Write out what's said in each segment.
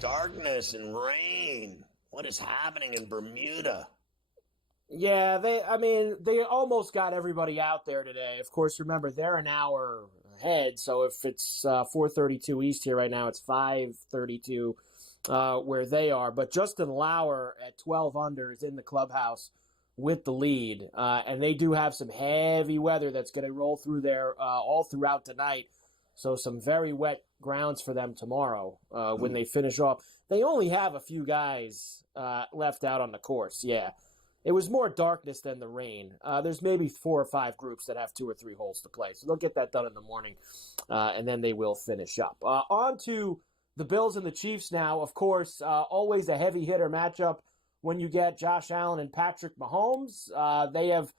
darkness and rain. What is happening in Bermuda? Yeah, they almost got everybody out there today. Of course, remember, they're an hour ahead, so if it's 4:32 East here right now, it's 5:32 where they are. But Justin Lauer at 12 under is in the clubhouse with the lead, and they do have some heavy weather that's going to roll through there all throughout tonight. So some very wet grounds for them tomorrow when they finish off. They only have a few guys left out on the course, yeah. It was more darkness than the rain. There's maybe 4 or 5 groups that have 2 or 3 holes to play. So they'll get that done in the morning, and then they will finish up. On to the Bills and the Chiefs now. Of course, always a heavy hitter matchup when you get Josh Allen and Patrick Mahomes. They have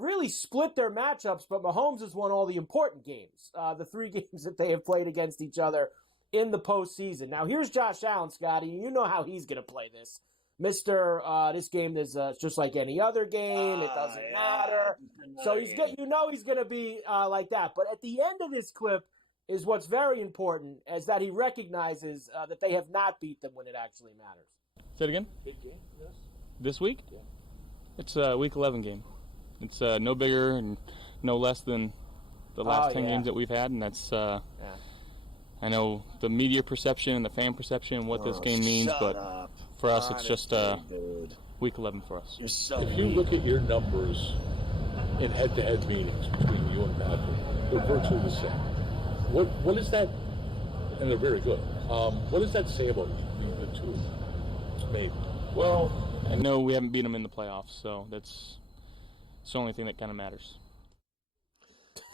really split their matchups, but Mahomes has won all the important games, the 3 games that they have played against each other in the postseason. Now, here's Josh Allen, Scotty. You know how he's going to play this. This game is just like any other game. It doesn't matter. So he's going to be like that. But at the end of this clip is what's very important, is that he recognizes that they have not beat them when it actually matters. Say it again? Big game, yes. This week? Yeah. It's a Week 11 game. It's no bigger and no less than the last 10 games that we've had, and that's I know the media perception and the fan perception and what this game means, but for us, it's just Week 11 for us. If you look at your numbers in head-to-head meetings between you and Patrick, they're virtually the same. What is that? And they're very good. What does that say about you, the two? Maybe. Well, I know we haven't beat them in the playoffs, so that's the only thing that kind of matters.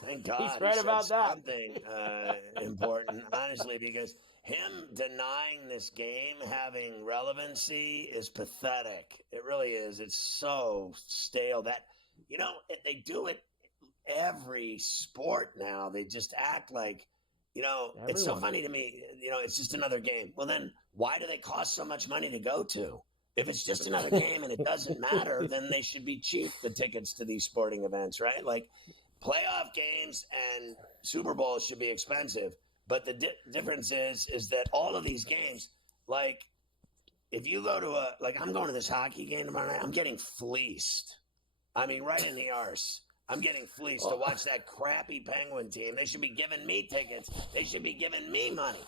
Thank God he's right about that. Something important, honestly, because him denying this game having relevancy is pathetic. It really is. It's so stale that, they do it every sport now. They just act like, It's so funny to me, it's just another game. Well, then why do they cost so much money to go to? If it's just another game and it doesn't matter, then they should be cheap, the tickets to these sporting events, right? Like, playoff games and Super Bowls should be expensive, but the difference is that all of these games, like, if you go to I'm going to this hockey game tomorrow night, I'm getting fleeced. I mean, right in the arse. I'm getting fleeced to watch that crappy Penguin team. They should be giving me tickets. They should be giving me money.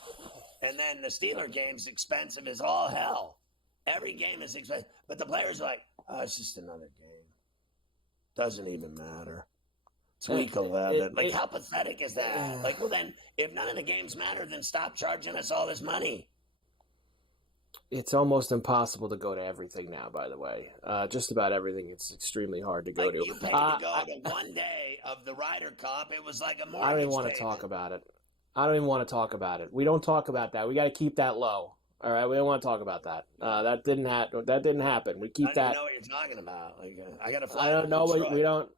And then the Steeler game's expensive as all hell. Every game is expensive. But the players are like, it's just another game. Doesn't even matter. It's Week 11. How pathetic is that? Well, then, if none of the games matter, then stop charging us all this money. It's almost impossible to go to everything now, by the way. Just about everything, it's extremely hard to go to. You paid to go to one day of the Ryder Cup. It was like a mortgage I don't even want to talk about it. We don't talk about that. We got to keep that low. All right, we don't want to talk about that. That didn't happen. We keep that. I don't know what you're talking about. I got to fly. I don't know.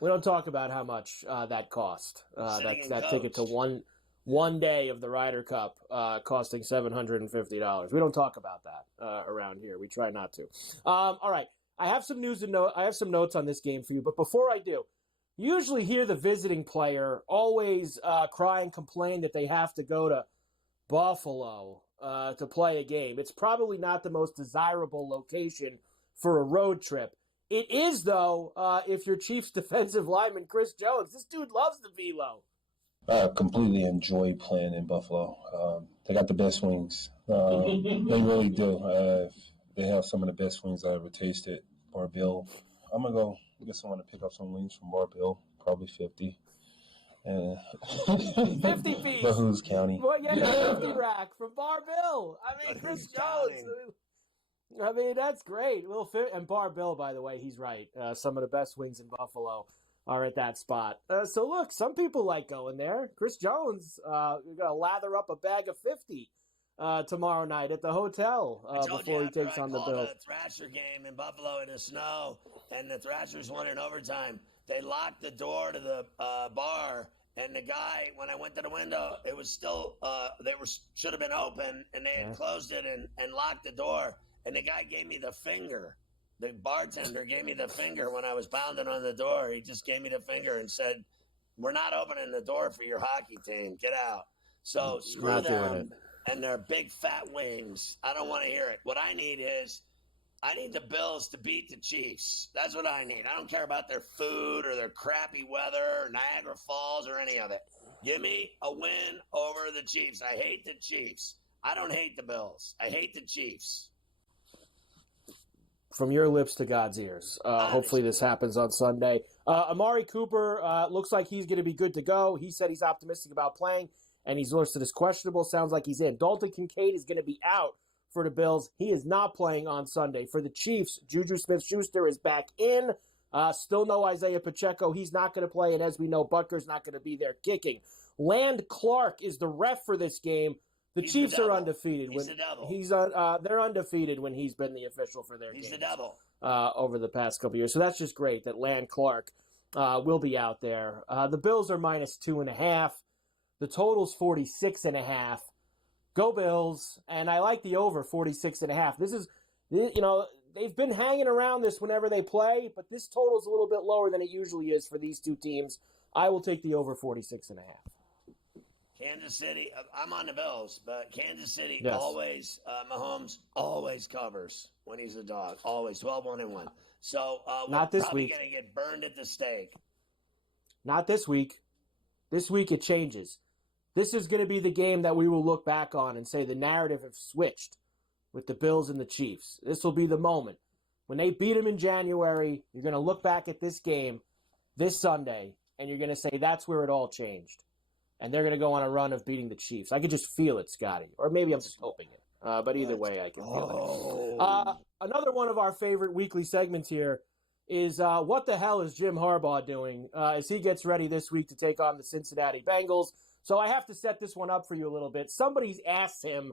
We don't talk about how much that cost. That ticket to one day of the Ryder Cup costing $750. We don't talk about that around here. We try not to. All right, I have some news and I have some notes on this game for you. But before I do, you usually hear the visiting player always cry and complain that they have to go to Buffalo to play a game. It's probably not the most desirable location for a road trip. It is, though, if you're Chiefs defensive lineman Chris Jones. This dude loves the velo. I completely enjoy playing in Buffalo. They got the best wings. They really do. They have some of the best wings I ever tasted. Bar Bill. I'm going to go get someone to pick up some wings from Bar Bill, probably 50. 50 piece. Bahus County. Well, yeah, the 50 rack from Bar Bill. I mean, Chris Jones. I mean, that's great. And Bar Bill, by the way, he's right. Some of the best wings in Buffalo are at that spot. So, look, some people like going there. Chris Jones, you're going to lather up a bag of 50 tomorrow night at the hotel before he takes on the Bills. The Thrasher game in Buffalo in the snow, and the Thrashers won in overtime. They locked the door to the bar, and the guy, when I went to the window, it was still should have been open, and they had closed it and locked the door. And the guy gave me the finger. The bartender gave me the finger when I was pounding on the door. He just gave me the finger and said, "We're not opening the door for your hockey team. Get out." So screw them. and their big fat wings. I don't want to hear it. What I need the Bills to beat the Chiefs. That's what I need. I don't care about their food or their crappy weather or Niagara Falls or any of it. Give me a win over the Chiefs. I hate the Chiefs. I don't hate the Bills. I hate the Chiefs. From your lips to God's ears. Hopefully this happens on Sunday. Amari Cooper looks like he's going to be good to go. He said he's optimistic about playing, and he's listed as questionable. Sounds like he's in. Dalton Kincaid is going to be out for the Bills. He is not playing on Sunday. For the Chiefs, Juju Smith-Schuster is back in. Still no Isaiah Pacheco. He's not going to play, and as we know, Butker's not going to be there kicking. Land Clark is the ref for this game. The Chiefs are undefeated. He's the devil. They're undefeated when he's been the official for their games. He's the devil. Over the past couple of years. So that's just great that Land Clark will be out there. The Bills are -2.5. The total's 46.5. Go Bills. And I like the over 46.5. This is, they've been hanging around this whenever they play, but this total's a little bit lower than it usually is for these two teams. I will take the over 46.5. Kansas City, I'm on the Bills, but Kansas City Yes. always, Mahomes always covers when he's a dog. Always 12-1-1. So Not this probably week. going to get burned at the stake. Not this week. This week it changes. This is going to be the game that we will look back on and say the narrative has switched with the Bills and the Chiefs. This will be the moment. When they beat them in January, you're going to look back at this game this Sunday, and you're going to say that's where it all changed. And they're going to go on a run of beating the Chiefs. I could just feel it, Scotty. Or maybe I'm just hoping it. But either way, I can feel it. Another one of our favorite weekly segments here is what the hell is Jim Harbaugh doing as he gets ready this week to take on the Cincinnati Bengals. So I have to set this one up for you a little bit. Somebody's asked him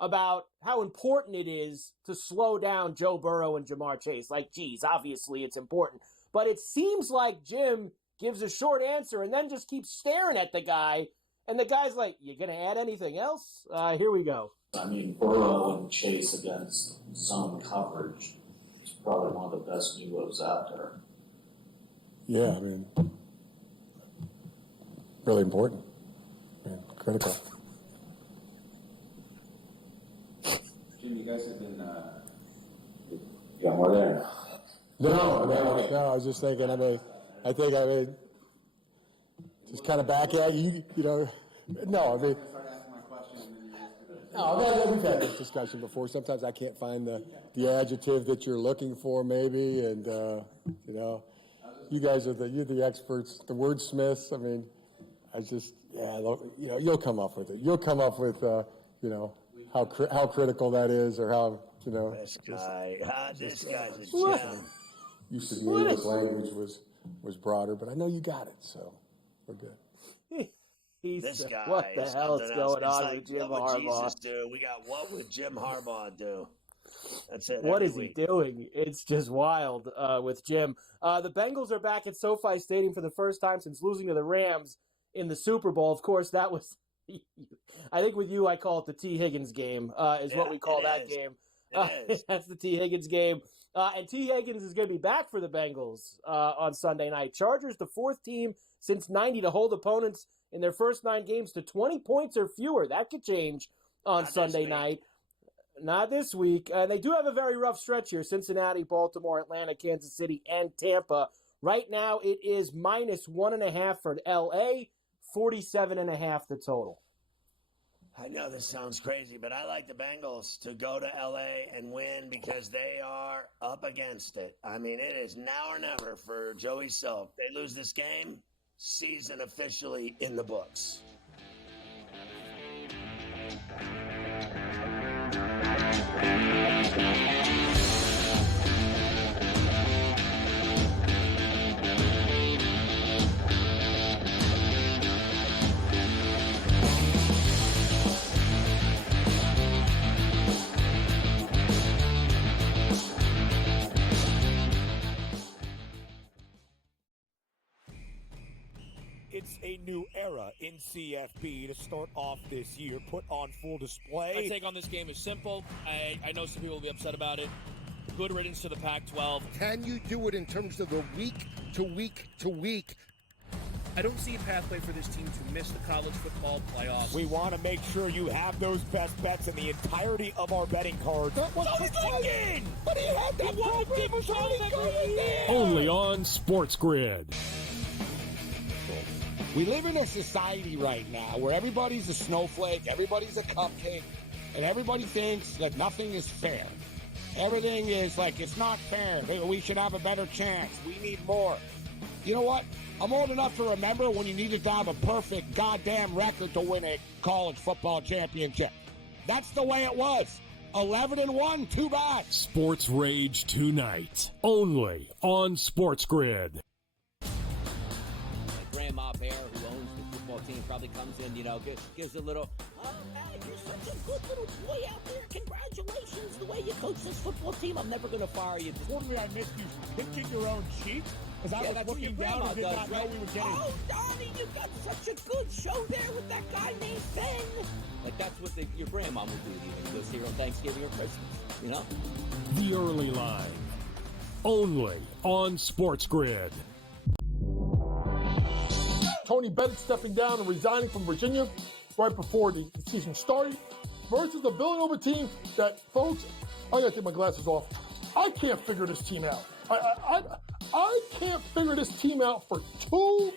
about how important it is to slow down Joe Burrow and Jamar Chase. Like, geez, obviously it's important. But it seems like Jim gives a short answer and then just keeps staring at the guy. And the guy's like, you going to add anything else? Here we go. I mean, Burrow and Chase against zone coverage is probably one of the best duos out there. Yeah, I mean, really important. I mean, critical. Jim, you guys have been... You got more there? No, I was just thinking, I think just kind of back at you, no, I mean, we've had this discussion before. Sometimes I can't find the adjective that you're looking for, maybe, and, you guys are the experts, the wordsmiths. I mean, you'll come up with it. You'll come up with, how critical that is or how, This guy's a gem. Used to the English language was broader, but I know you got it, so we're good. This guy what the hell is going on with Jim what would Harbaugh? Jesus do? We got what would Jim Harbaugh do? That's it. What is every he doing? It's just wild with Jim. The Bengals are back at SoFi Stadium for the first time since losing to the Rams in the Super Bowl. Of course, that was, I think with you, I call it the T. Higgins game, is what we call that game. That's the T. Higgins game. And T. Higgins is going to be back for the Bengals on Sunday night. Chargers, the fourth team since 90 to hold opponents in their first 9 games to 20 points or fewer. That could change on Sunday night. Not this week. They do have a very rough stretch here. Cincinnati, Baltimore, Atlanta, Kansas City, and Tampa. Right now it is -1.5 for L.A., 47.5 the total. I know this sounds crazy, but I like the Bengals to go to L.A. and win because they are up against it. I mean, it is now or never for Joey Silk. They lose this game, season officially in the books. It's a new era in CFB to start off this year, put on full display. My take on this game is simple. I know some people will be upset about it. Good riddance to the Pac-12. Can you do it in terms of the week to week to week? I don't see a pathway for this team to miss the college football playoffs. We want to make sure you have those best bets in the entirety of our betting cards. But he had that program was really good. Only on SportsGrid. We live in a society right now where everybody's a snowflake, everybody's a cupcake, and everybody thinks that nothing is fair. Everything is like, it's not fair. We should have a better chance. We need more. You know what? I'm old enough to remember when you needed to have a perfect goddamn record to win a college football championship. That's the way it was. 11-1, too bad. Sports Rage tonight, only on SportsGrid. Grandma Bear, who owns the football team, probably comes in, gives a little, oh, man, you're such a good little boy out there. Congratulations, the way you coach this football team. I'm never going to fire you. Totally, I missed you pinching your own cheek. Because I was looking down and did not know we were getting... Oh, Donnie, you got such a good show there with that guy named Ben. Like, that's what your grandma would do to you when you go see her on Thanksgiving or Christmas, The Early Line, only on SportsGrid. Tony Bennett stepping down and resigning from Virginia right before the season started versus the Villanova team that, folks, I gotta take my glasses off. I can't figure this team out. I can't figure this team out for 2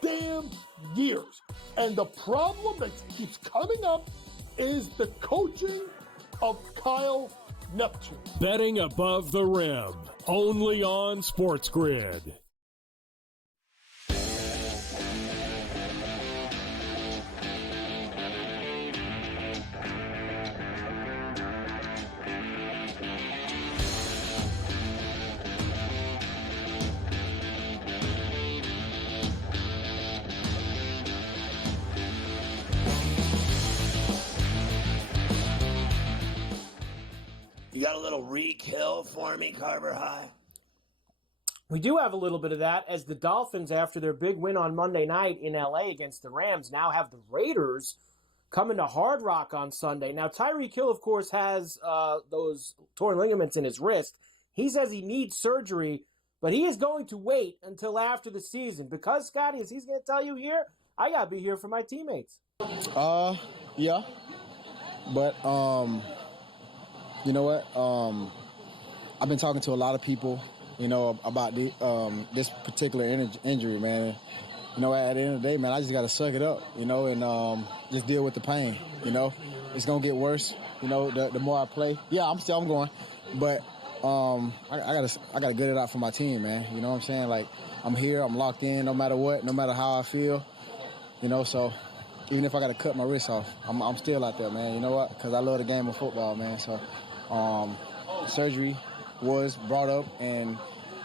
damn years. And the problem that keeps coming up is the coaching of Kyle Neptune. Betting above the rim, only on SportsGrid. You got a little Reek Hill for me, Carver High? We do have a little bit of that, as the Dolphins, after their big win on Monday night in L.A. against the Rams, now have the Raiders coming to Hard Rock on Sunday. Now, Tyreek Hill, of course, has those torn ligaments in his wrist. He says he needs surgery, but he is going to wait until after the season because, Scotty, as he's going to tell you here, I got to be here for my teammates. Yeah. But, you know what? I've been talking to a lot of people, about this particular injury, man. At the end of the day, man, I just got to suck it up, and just deal with the pain, It's going to get worse, the more I play. Yeah, I'm going. But I gotta get it out for my team, man. You know what I'm saying? Like, I'm here, I'm locked in no matter what, no matter how I feel, so even if I got to cut my wrist off, I'm still out there, man. You know what? Because I love the game of football, man. So surgery was brought up, and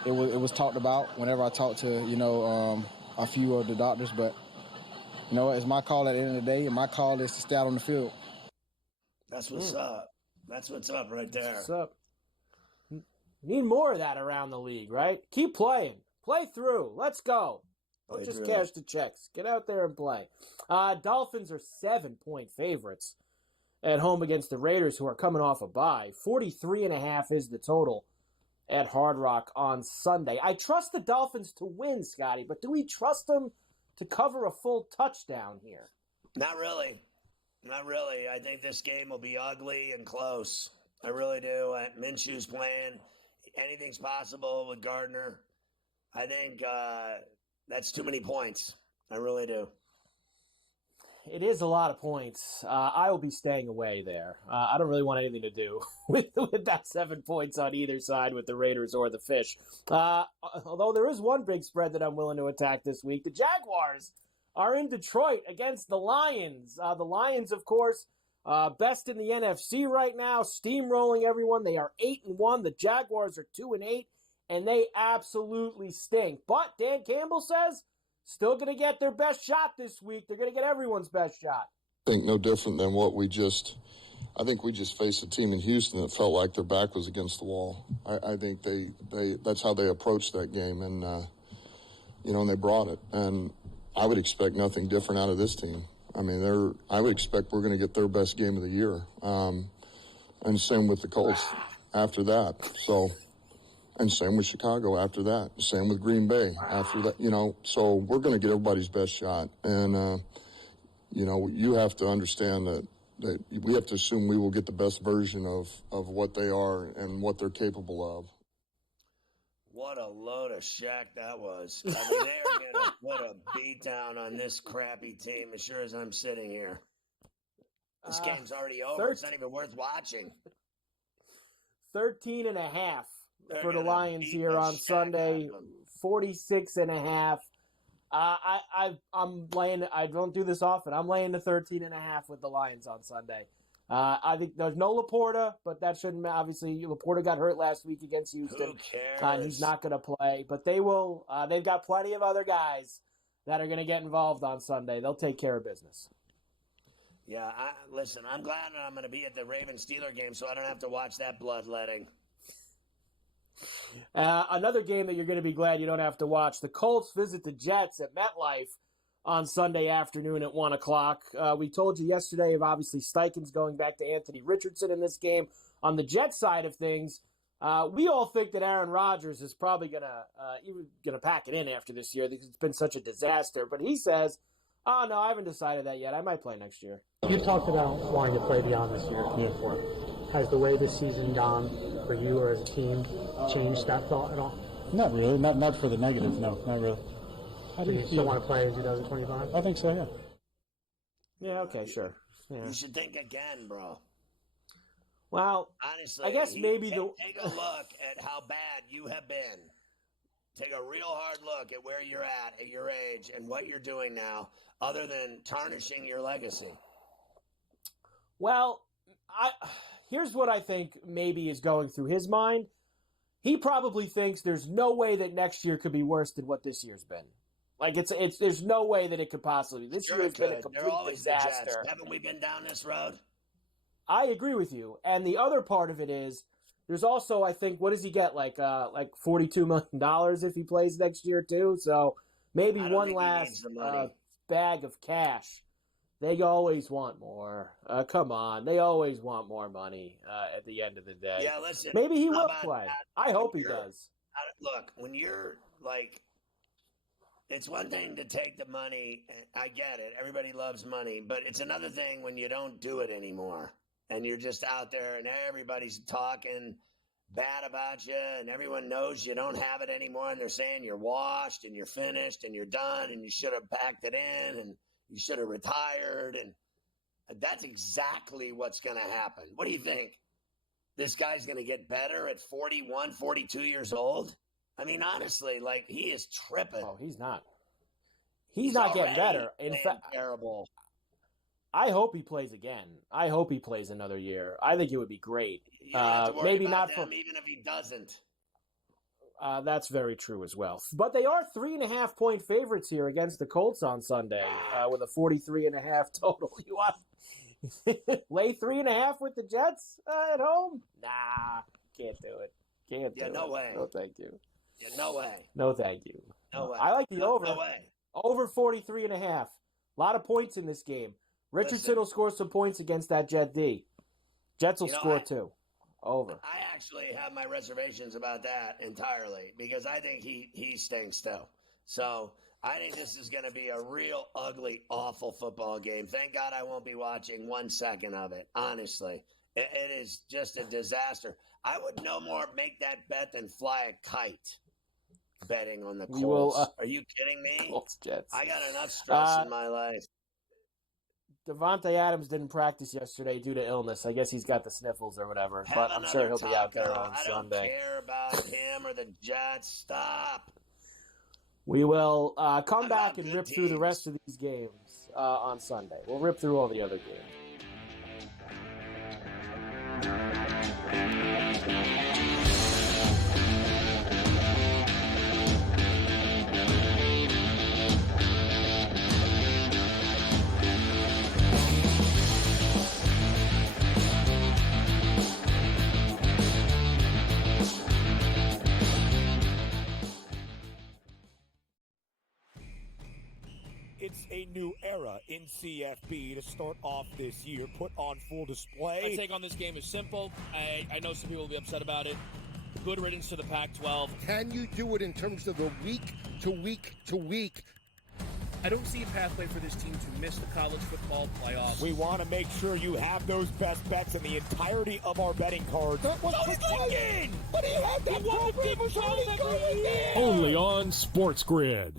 it was talked about whenever I talked to, a few of the doctors. But, it's my call at the end of the day, and my call is to stay out on the field. That's what's up. That's what's up right there. What's up? Need more of that around the league, right? Keep playing. Play through. Let's go. Don't just cash the checks. Get out there and play. Dolphins are 7-point favorites at home against the Raiders, who are coming off a bye. 43.5 is the total at Hard Rock on Sunday. I trust the Dolphins to win, Scotty, but do we trust them to cover a full touchdown here? Not really. Not really. I think this game will be ugly and close. I really do. Minshew's playing. Anything's possible with Gardner. I think that's too many points. I really do. It is a lot of points. I will be staying away there. I don't really want anything to do with that 7 points on either side with the Raiders or the Fish. Although there is one big spread that I'm willing to attack this week. The Jaguars are in Detroit against the Lions. The Lions, of course, best in the NFC right now, steamrolling everyone. They are 8-1. The Jaguars are 2-8, and they absolutely stink. But Dan Campbell says still going to get their best shot this week. They're going to get everyone's best shot. I think no different than what I think we just faced a team in Houston that felt like their back was against the wall. I think that's how they approached that game, and and they brought it. And I would expect nothing different out of this team. I mean, I would expect we're going to get their best game of the year. And same with the Colts after that. So, And same with Chicago after that. Same with Green Bay after that. So we're going to get everybody's best shot. And, you have to understand that we have to assume we will get the best version of what they are and what they're capable of. What a load of shack that was. I mean, they are going to put a beat down on this crappy team as sure as I'm sitting here. This game's already over. It's not even worth watching. 13.5 for the Lions here on Sunday. 46.5. I'm laying. I don't do this often. I'm laying the 13.5 with the Lions on Sunday. I think there's no Laporta, but that shouldn't. Obviously, Laporta got hurt last week against Houston. Who cares? And he's not going to play. But they will. They've got plenty of other guys that are going to get involved on Sunday. They'll take care of business. Yeah, listen, I'm glad I'm going to be at the Ravens-Steeler game so I don't have to watch that bloodletting. Another game that you're going to be glad you don't have to watch. The Colts visit the Jets at MetLife on Sunday afternoon at 1 o'clock. We told you yesterday of obviously Steichen's going back to Anthony Richardson in this game. On the Jets side of things, we all think that Aaron Rodgers is probably going to pack it in after this year because it's been such a disaster. But he says, oh, no, I haven't decided that yet. I might play next year. You talked about wanting to play beyond this year. Yeah. Has the way this season gone for you or as a team changed that thought at all? Not really. Not for the negative, no, not really. Do you still want to play in 2025? I think so, yeah. Yeah, okay, sure. Yeah. You should think again, bro. Well, honestly, I guess maybe take a look at how bad you have been. Take a real hard look at where you're at your age and what you're doing now, other than tarnishing your legacy. Well, here's what I think maybe is going through his mind. He probably thinks there's no way that next year could be worse than what this year's been. Like there's no way that it could possibly. This year has been a complete disaster. Haven't we been down this road? I agree with you. And the other part of it is there's also, I think, what does he get? Like $42 million if he plays next year too. So maybe one last bag of cash. They always want more. Come on. They always want more money at the end of the day. Yeah, listen. Maybe he will play. I hope he does. Look, when you're like, it's one thing to take the money. I get it. Everybody loves money. But it's another thing when you don't do it anymore. And you're just out there and everybody's talking bad about you. And everyone knows you don't have it anymore. And they're saying you're washed and you're finished and you're done. And you should have packed it in. And you should have retired, and that's exactly what's going to happen. What do you think? This guy's going to get better at 41, 42 years old? I mean, honestly, like, he is tripping. Oh, he's not. He's not getting better. In fact, terrible. I hope he plays again. I hope he plays another year. I think it would be great. You don't have to worry maybe about not them, for even if he doesn't. That's very true as well. But they are 3.5-point favorites here against the Colts on Sunday with a 43.5 total. You want lay 3.5 with the Jets at home? Nah, can't do it. Can't do it. No way. No, thank you. Yeah, no way. No, thank you. No way. I like the over. No way. Over 43.5. A lot of points in this game. Richardson will score some points against that Jet D. Jets will score too. Over. I actually have my reservations about that entirely because I think he stinks too. So I think this is going to be a real ugly, awful football game. Thank God I won't be watching 1 second of it. Honestly, it is just a disaster. I would no more make that bet than fly a kite betting on the Colts. Are you kidding me? Colts, Jets. I got enough stress in my life. Devontae Adams didn't practice yesterday due to illness. I guess he's got the sniffles or whatever, but I'm sure he'll be out there on Sunday. I don't care about him or the Jets. Stop. We will come back and rip through the rest of these games on Sunday. We'll rip through all the other games. It's a new era in CFB to start off this year. Put on full display. My take on this game is simple. I know some people will be upset about it. Good riddance to the Pac-12. Can you do it in terms of the week to week to week? I don't see a pathway for this team to miss the college football playoffs. We want to make sure you have those best bets in the entirety of our betting cards. That was Lincoln! But he had that program was really good. Only on SportsGrid.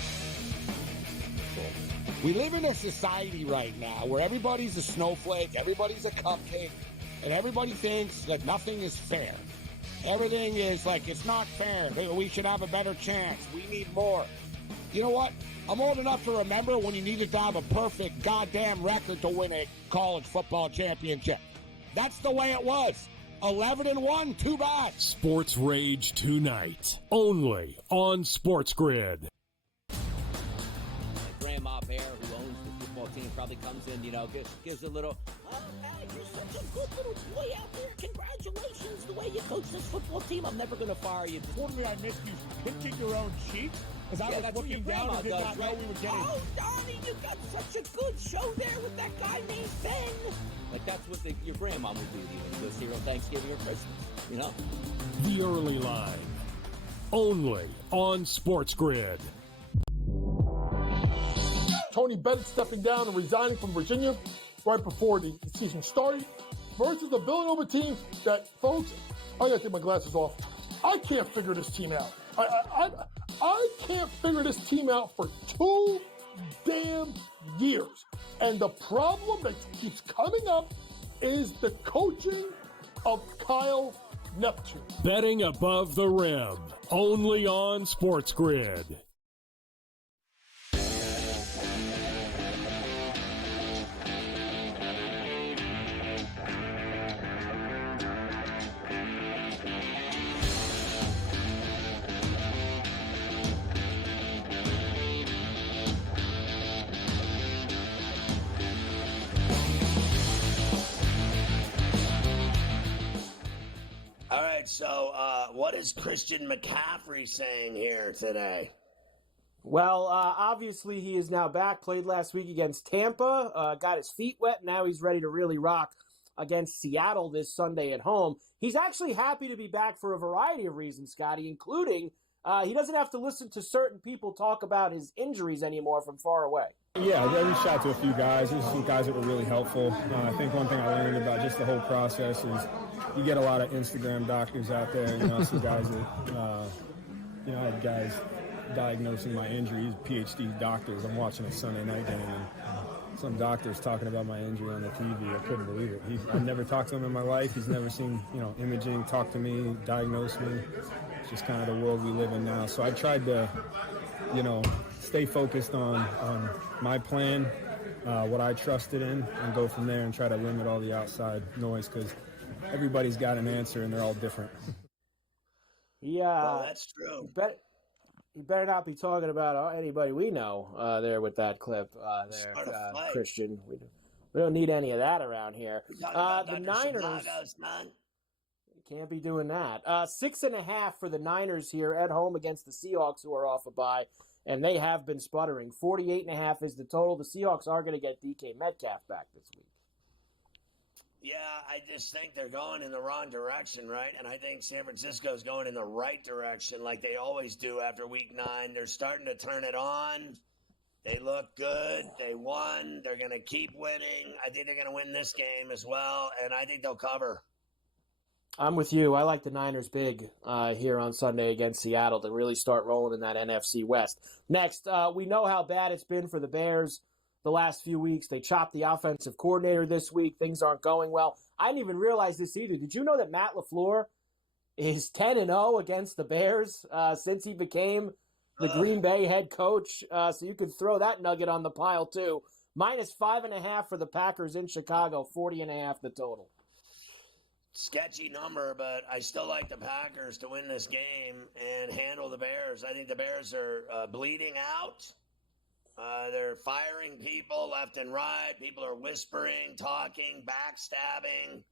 We live in a society right now where everybody's a snowflake, everybody's a cupcake, and everybody thinks that nothing is fair. Everything is like, it's not fair. We should have a better chance. We need more. You know what? I'm old enough to remember when you needed to have a perfect goddamn record to win a college football championship. That's the way it was. 11-1, too bad. Sports Rage tonight, only on SportsGrid. Grandma Bear, who owns the football team, probably comes in, gives a little, oh, man, you're such a good little boy out there. Congratulations, the way you coach this football team. I'm never going to fire you. Totally, I missed you pinching your own cheek as I was looking down and did not know we were getting. Oh, Donnie, you got such a good show there with that guy named Ben. Like, that's what your grandma would do to you when you go see her on Thanksgiving or Christmas, you know? The Early Line, only on SportsGrid. Tony Bennett stepping down and resigning from Virginia right before the season started versus the Villanova team that, folks, I gotta take my glasses off. I can't figure this team out. I can't figure this team out for 2 damn years. And the problem that keeps coming up is the coaching of Kyle Neptune. Betting above the rim, only on SportsGrid. All right, so what is Christian McCaffrey saying here today? Well, obviously he is now back, played last week against Tampa, got his feet wet, now he's ready to really rock against Seattle this Sunday at home. He's actually happy to be back for a variety of reasons, Scotty, including he doesn't have to listen to certain people talk about his injuries anymore from far away. Yeah, I reached out to a few guys. There's some guys that were really helpful. I think one thing I learned about just the whole process is you get a lot of Instagram doctors out there. I see guys that, I had guys diagnosing my injuries, PhD doctors. I'm watching a Sunday night game, and some doctor's talking about my injury on the TV. I couldn't believe it. I've never talked to him in my life. He's never seen, imaging, talk to me, diagnose me. It's just kind of the world we live in now. So I tried to, stay focused on my plan, what I trusted in, and go from there and try to limit all the outside noise because everybody's got an answer and they're all different. Yeah, well, that's true. You better not be talking about anybody we know there with that clip Christian. We don't need any of that around here. The Niners can't be doing that. 6.5 for the Niners here at home against the Seahawks, who are off a bye, and they have been sputtering. 48.5 is the total. The Seahawks are going to get DK Metcalf back this week. Yeah, I just think they're going in the wrong direction, right? And I think San Francisco's going in the right direction like they always do after week 9. They're starting to turn it on. They look good. They won. They're going to keep winning. I think they're going to win this game as well, and I think they'll cover. I'm with you. I like the Niners big here on Sunday against Seattle to really start rolling in that NFC West. Next, we know how bad it's been for the Bears the last few weeks. They chopped the offensive coordinator this week. Things aren't going well. I didn't even realize this either. Did you know that Matt LaFleur is 10-0 against the Bears since he became the Green Bay head coach? So you could throw that nugget on the pile too. -5.5 for the Packers in Chicago, 40.5 the total. Sketchy number, but I still like the Packers to win this game and handle the Bears. I think the Bears are bleeding out. They're firing people left and right. People are whispering, talking, backstabbing.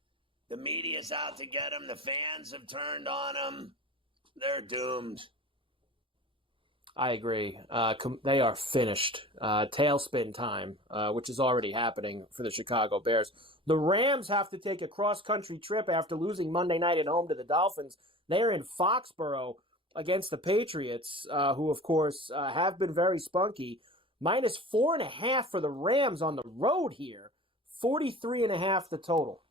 The media's out to get them. The fans have turned on them. They're doomed. I agree. They are finished. Tailspin time, which is already happening for the Chicago Bears. The Rams have to take a cross-country trip after losing Monday night at home to the Dolphins. They're in Foxborough against the Patriots, who, of course, have been very spunky. -4.5 for the Rams on the road here. 43.5 the total.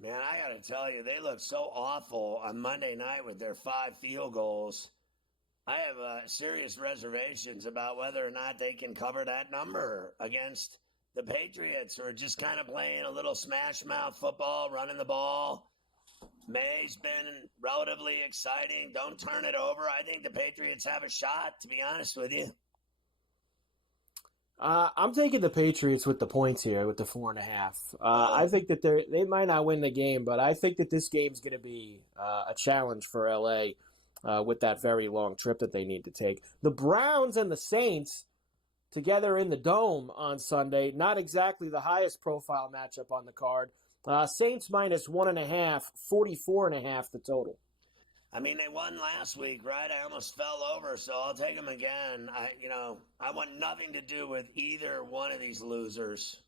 Man, I got to tell you, they look so awful on Monday night with their 5 field goals. I have serious reservations about whether or not they can cover that number against the Patriots, who are just kind of playing a little smash-mouth football, running the ball. May's been relatively exciting. Don't turn it over. I think the Patriots have a shot, to be honest with you. I'm taking the Patriots with the points here, with the 4.5. I think that they might not win the game, but I think that this game's going to be a challenge for LA with that very long trip that they need to take. The Browns and the Saints together in the Dome on Sunday, not exactly the highest profile matchup on the card. Saints -1.5, 44.5 the total. I mean, they won last week, right? I almost fell over, so I'll take them again. I want nothing to do with either one of these losers.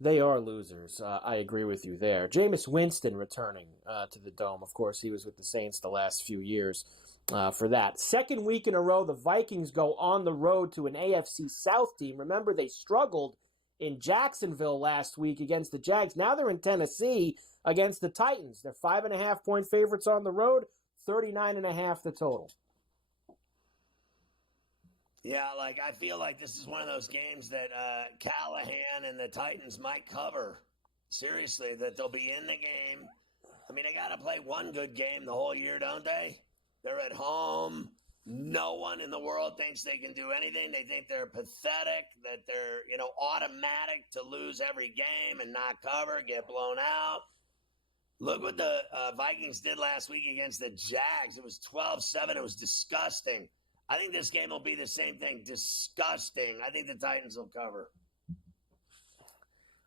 They are losers. I agree with you there. Jameis Winston returning to the Dome. Of course, he was with the Saints the last few years for that. Second week in a row, the Vikings go on the road to an AFC South team. Remember, they struggled in Jacksonville last week against the Jags. Now they're in Tennessee against the Titans. They're 5.5-point favorites on the road, 39.5 the total. Yeah, I feel like this is one of those games that Callahan and the Titans might cover. Seriously, that they'll be in the game. I mean, they got to play one good game the whole year, don't they? They're at home. No one in the world thinks they can do anything. They think they're pathetic, that they're, automatic to lose every game and not cover, get blown out. Look what the Vikings did last week against the Jags. It was 12-7. It was disgusting. I think this game will be the same thing. Disgusting. I think the Titans will cover.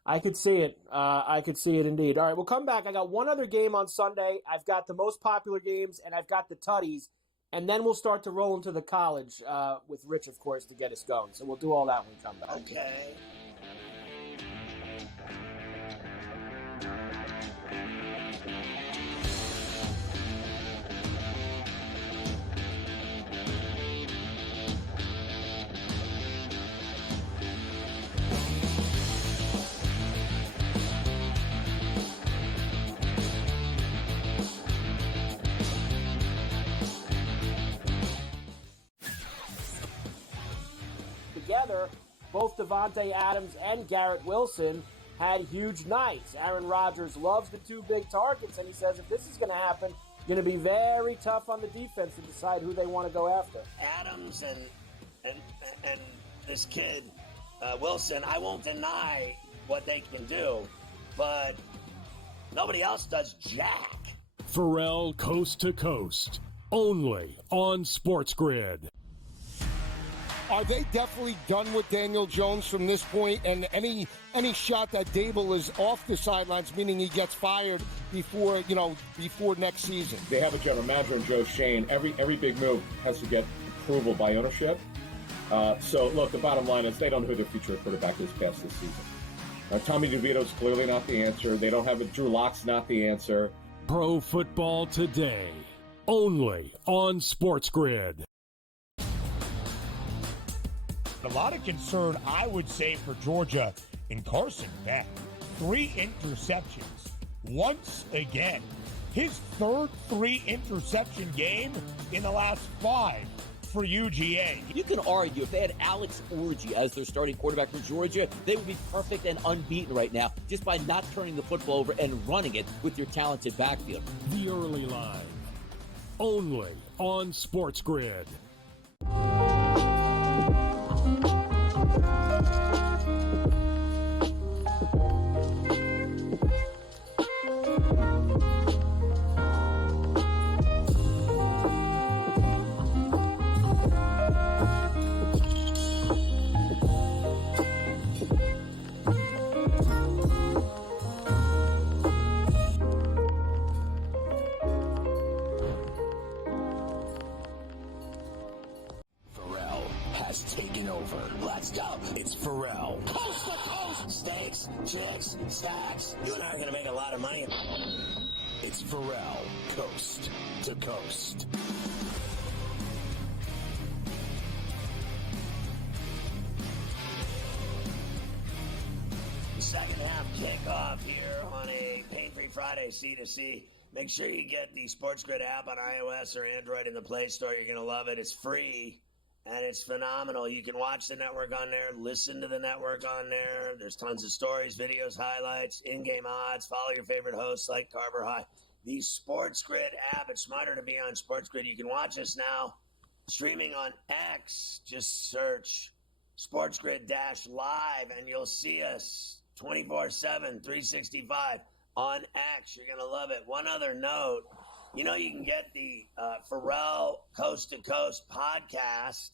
I could see it. I could see it indeed. All right, we'll come back. I got one other game on Sunday. I've got the most popular games, and I've got the tutties. And then we'll start to roll into the college with Rich, of course, to get us going. So we'll do all that when we come back. Okay. Together, both Devontae Adams and Garrett Wilson had huge nights. Aaron Rodgers loves the 2 big targets, and he says if this is going to happen, it's going to be very tough on the defense to decide who they want to go after. Adams and this kid, Wilson, I won't deny what they can do, but nobody else does jack. Ferrall Coast to Coast, only on SportsGrid. Are they definitely done with Daniel Jones from this point? And any shot that Dable is off the sidelines, meaning he gets fired before next season? They have a general manager in Joe Shane. Every big move has to get approval by ownership. So look, the bottom line is they don't know who their future quarterback is past this season. Tommy DeVito's clearly not the answer. They don't have Drew Lock's not the answer. Pro Football Today, only on SportsGrid. A lot of concern, I would say, for Georgia in Carson Beck. 3 interceptions. Once again. His third 3-interception game in the last 5 for UGA. You can argue if they had Alex Orji as their starting quarterback for Georgia, they would be perfect and unbeaten right now just by not turning the football over and running it with your talented backfield. The Early Line, only on SportsGrid. has taken over. Let's go. It's Ferrall. Coast to coast. Steaks, chicks, stacks. You and I are going to make a lot of money. It's Ferrall. Coast to coast. Second half kickoff here on a pain-free Friday C2C. Make sure you get the SportsGrid app on iOS or Android in the Play Store. You're going to love it. It's free, and it's phenomenal. You can watch the network on there, listen to the network on there. There's tons of stories, videos, highlights, in-game odds. Follow your favorite hosts like Carver High. The SportsGrid app, it's smarter to be on SportsGrid. You can watch us now streaming on X. Just search SportsGrid-Live, and you'll see us 24/7, 365 on X. You're going to love it. One other note, you can get the Ferrall Coast to Coast podcast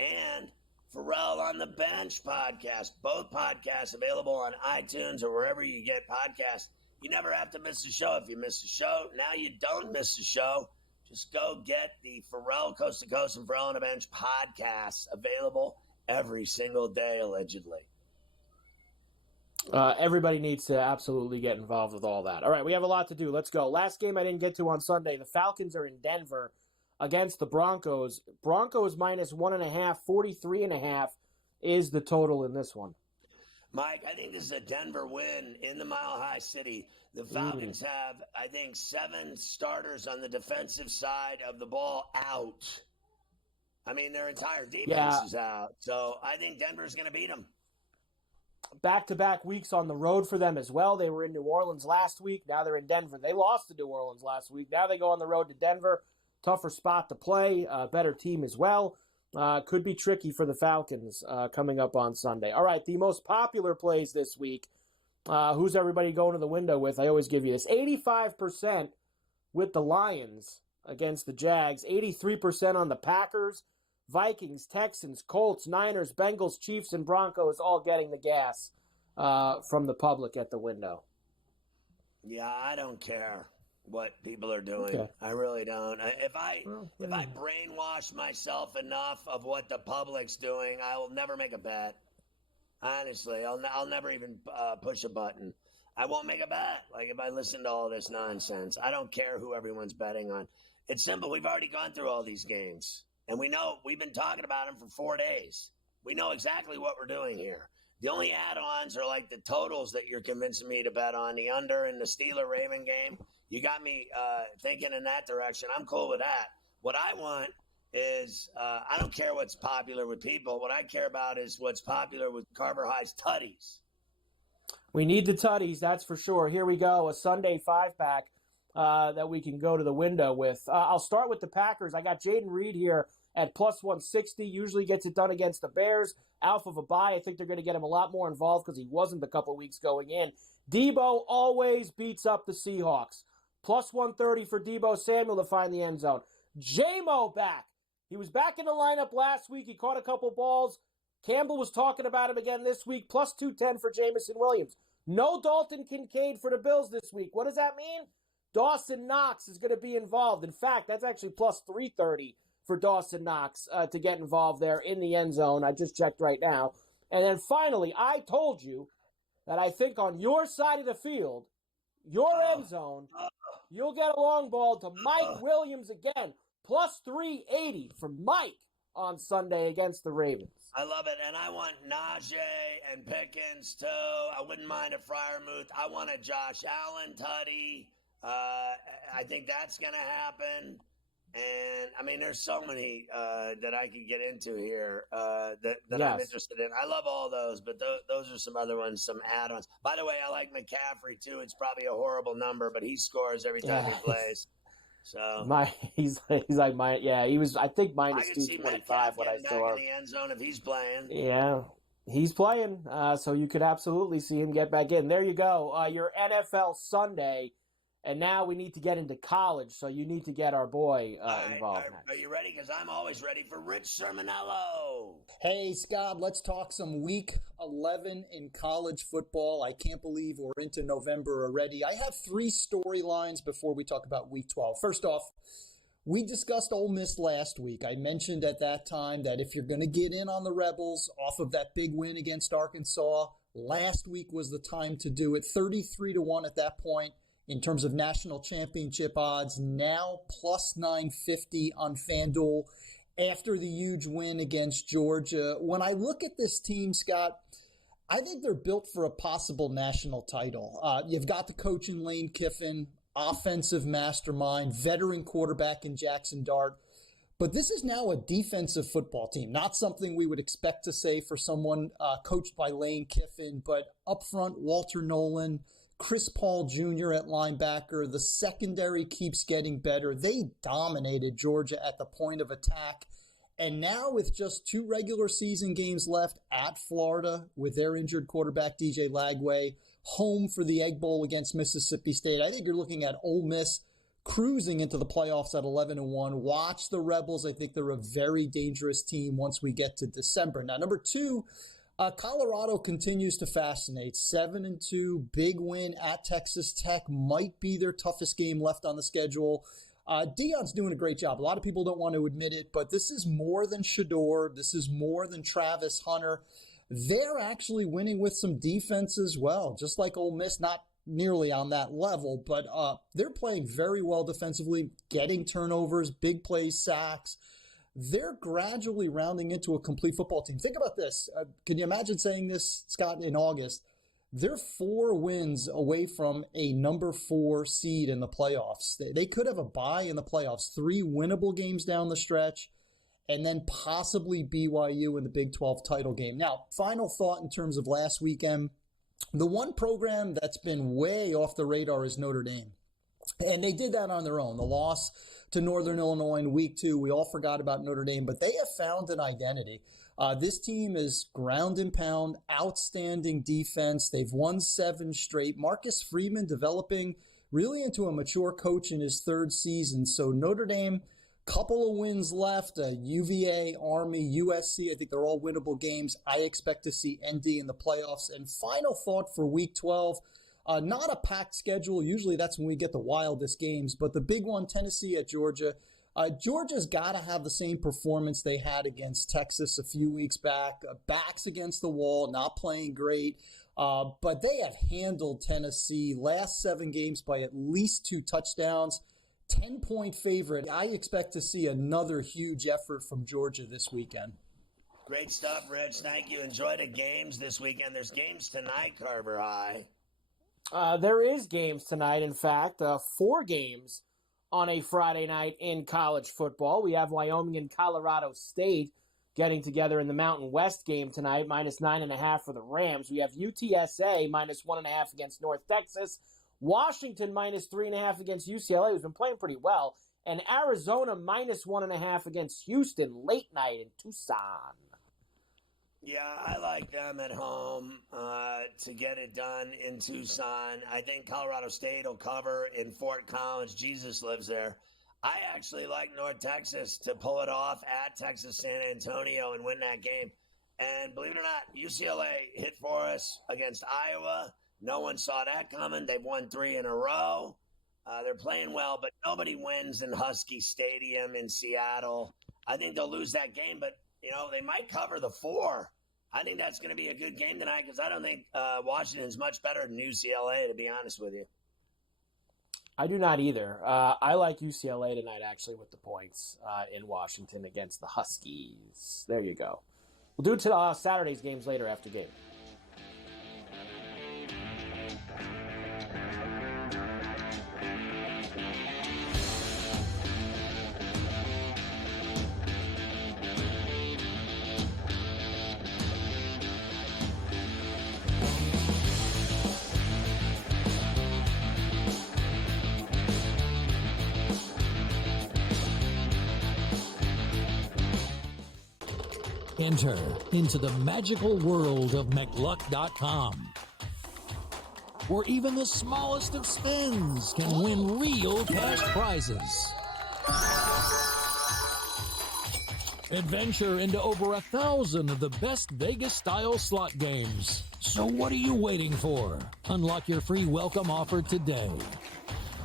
and Ferrall on the Bench podcast. Both podcasts available on iTunes or wherever you get podcasts. You never have to miss a show. If you miss a show, now you don't miss a show. Just go get the Ferrall Coast to Coast and Ferrall on the Bench podcasts available every single day, allegedly. Everybody needs to absolutely get involved with all that. All right, we have a lot to do. Let's go. Last game I didn't get to on Sunday. The Falcons are in Denver against the Broncos. Broncos minus 1.5, 43.5 is the total in this one. Mike, I think this is a Denver win in the Mile High City. The Falcons have, I think, 7 starters on the defensive side of the ball out. I mean, their entire defense is out. So I think Denver's going to beat them. Back-to-back weeks on the road for them as well. They were in New Orleans last week. Now they're in Denver. They lost to New Orleans last week. Now they go on the road to Denver. Tougher spot to play. Better team as well. Could be tricky for the Falcons coming up on Sunday. All right, the most popular plays this week. Who's everybody going to the window with? I always give you this. 85% with the Lions against the Jags. 83% on the Packers. Vikings, Texans, Colts, Niners, Bengals, Chiefs, and Broncos all getting the gas from the public at the window. Yeah, I don't care what people are doing. Okay. I really don't. If I brainwash myself enough of what the public's doing, I will never make a bet. Honestly, I'll never even push a button. I won't make a bet. Like if I listen to all this nonsense, I don't care who everyone's betting on. It's simple. We've already gone through all these games. And we know we've been talking about them for 4 days. We know exactly what we're doing here. The only add-ons are like the totals that you're convincing me to bet on, the under in the Steeler-Raven game. You got me thinking in that direction. I'm cool with that. What I want is I don't care what's popular with people. What I care about is what's popular with Carver High's Tutties. We need the Tutties, that's for sure. Here we go, a Sunday 5-pack that we can go to the window with. I'll start with the Packers. I got Jaden Reed here at plus 160, usually gets it done against the Bears. Alpha of a bye. I think they're going to get him a lot more involved because he wasn't a couple weeks going in. Debo always beats up the Seahawks. Plus 130 for Debo Samuel to find the end zone. J-Mo back. He was back in the lineup last week. He caught a couple balls. Campbell was talking about him again this week. Plus 210 for Jamison Williams. No Dalton Kincaid for the Bills this week. What does that mean? Dawson Knox is going to be involved. In fact, that's actually plus 330 for Dawson Knox to get involved there in the end zone. I just checked right now. And then finally, I told you that I think on your side of the field, your end zone, you'll get a long ball to Mike Williams again. Plus 380 for Mike on Sunday against the Ravens. I love it. And I want Najee and Pickens, too. I wouldn't mind a Freiermuth. I want a Josh Allen tutty. I think that's going to happen. And, I mean, there's so many that I could get into here that I'm interested in. I love all those, but those are some other ones, some add-ons. By the way, I like McCaffrey, too. It's probably a horrible number, but he scores every time he plays. So he's like my he was I think minus 225 when I saw him in the end zone if he's playing. Yeah, he's playing. So you could absolutely see him get back in. There you go. Your NFL Sunday. And now we need to get into college, so you need to get our boy involved. Are you ready? Because I'm always ready for Rich Sermonello. Hey, Scott, let's talk some Week 11 in college football. I can't believe we're into November already. I have 3 storylines before we talk about Week 12. First off, We discussed Ole Miss last week. I mentioned at that time that if you're going to get in on the Rebels off of that big win against Arkansas, last week was the time to do it. 33-1 at that point in terms of national championship odds. Now plus 950 on FanDuel after the huge win against Georgia. When I look at this team, Scott, I think they're built for a possible national title. You've got the coach in Lane Kiffin, offensive mastermind, veteran quarterback in Jackson Dart. But this is now a defensive football team, not something we would expect to say for someone coached by Lane Kiffin. But up front, Walter Nolan, Chris Paul Jr. at linebacker. The secondary keeps getting better. They dominated Georgia at the point of attack. And now with just 2 regular season games left at Florida with their injured quarterback, DJ Lagway, home for the Egg Bowl against Mississippi State, I think you're looking at Ole Miss cruising into the playoffs at 11-1. Watch the Rebels. I think they're a very dangerous team once we get to December. Now, number 2, Colorado continues to fascinate. 7-2, big win at Texas Tech. Might be their toughest game left on the schedule. Deion's doing a great job. A lot of people don't want to admit it, but this is more than Shedeur. This is more than Travis Hunter. They're actually winning with some defense as well, just like Ole Miss, not nearly on that level, but they're playing very well defensively, getting turnovers, big plays, sacks. They're gradually rounding into a complete football team. Think about this. Can you imagine saying this, Scott, in August? They're 4 wins away from a number 4 seed in the playoffs. They could have a bye in the playoffs, 3 winnable games down the stretch, and then possibly BYU in the Big 12 title game. Now, final thought in terms of last weekend. The one program that's been way off the radar is Notre Dame. And they did that on their own. The loss to Northern Illinois in week 2, we all forgot about Notre Dame, but they have found an identity. This team is ground and pound, outstanding defense. They've won 7 straight. Marcus Freeman developing really into a mature coach in his 3rd season. So Notre Dame, couple of wins left. UVA, Army, USC, I think they're all winnable games. I expect to see ND in the playoffs. And final thought for week 12, not a packed schedule. Usually that's when we get the wildest games. But the big one, Tennessee at Georgia. Georgia's got to have the same performance they had against Texas a few weeks back. Backs against the wall, not playing great. But they have handled Tennessee last 7 games by at least 2 touchdowns. 10-point favorite. I expect to see another huge effort from Georgia this weekend. Great stuff, Rich. Thank you. Enjoy the games this weekend. There's games tonight, Carver High. There is games tonight. In fact, 4 games on a Friday night in college football. We have Wyoming and Colorado State getting together in the Mountain West game tonight, -9.5 for the Rams. We have UTSA -1.5 against North Texas. Washington -3.5 against UCLA, who's been playing pretty well. And Arizona -1.5 against Houston late night in Tucson. Yeah, I like them at home to get it done in Tucson. I think Colorado State will cover in Fort Collins. Jesus lives there. I actually like North Texas to pull it off at Texas San Antonio and win that game. And believe it or not, UCLA hit for us against Iowa. No one saw that coming. They've won 3 in a row. They're playing well, but nobody wins in Husky Stadium in Seattle. I think they'll lose that game, but they might cover the 4. I think that's going to be a good game tonight because I don't think Washington's much better than UCLA, to be honest with you. I do not either. I like UCLA tonight, actually, with the points in Washington against the Huskies. There you go. We'll do it to Saturday's games later after game. Enter into the magical world of McLuck.com, where even the smallest of spins can win real cash prizes. Adventure into over 1,000 of the best Vegas-style slot games. So what are you waiting for? Unlock your free welcome offer today.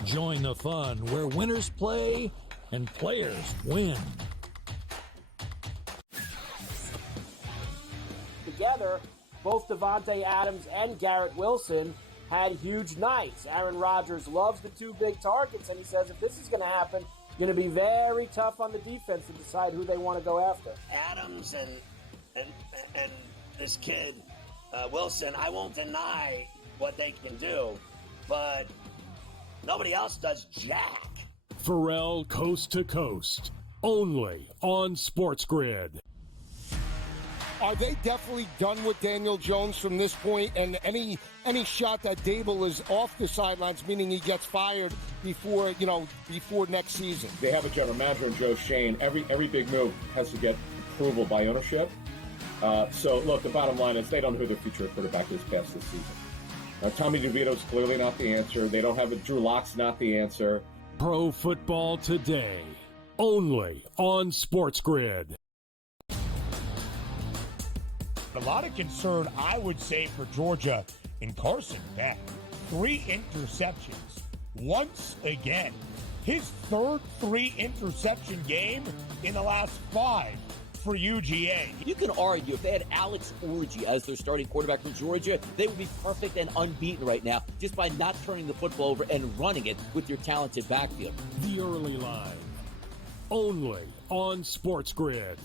Join the fun where winners play and players win. Together, both Devontae Adams and Garrett Wilson had huge nights. Aaron Rodgers loves the two big targets, and he says if this is going to happen, it's going to be very tough on the defense to decide who they want to go after. Adams and this kid, Wilson, I won't deny what they can do, but nobody else does jack. Ferrall Coast to Coast, only on SportsGrid. Are they definitely done with Daniel Jones from this point? And any shot that Dable is off the sidelines, meaning he gets fired before next season? They have a general manager in Joe Shane. Every big move has to get approval by ownership. So, look, the bottom line is they don't know who their future quarterback is past this season. Tommy DeVito's clearly not the answer. They don't have a Drew Lock's not the answer. Pro Football Today, only on SportsGrid. A lot of concern, I would say, for Georgia in Carson Beck. 3 interceptions once again. His third 3-interception game in the last 5 for UGA. You can argue if they had Alex Orji as their starting quarterback for Georgia, they would be perfect and unbeaten right now just by not turning the football over and running it with your talented backfield. The Early Line, only on SportsGrid.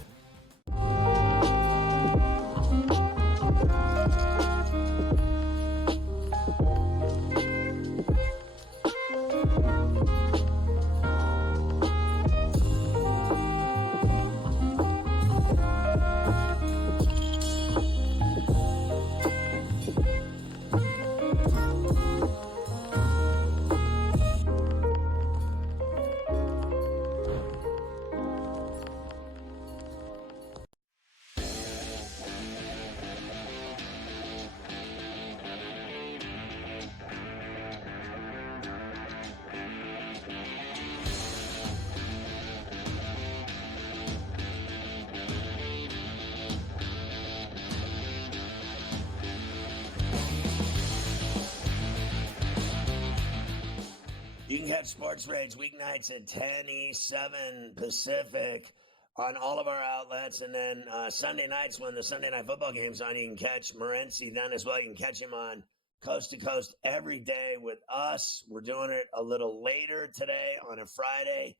You can catch Sports Rage weeknights at 10 East, 7 Pacific on all of our outlets. And then Sunday nights when the Sunday Night Football game's on, you can catch Morency then as well. You can catch him on Coast to Coast every day with us. We're doing it a little later today on a Friday,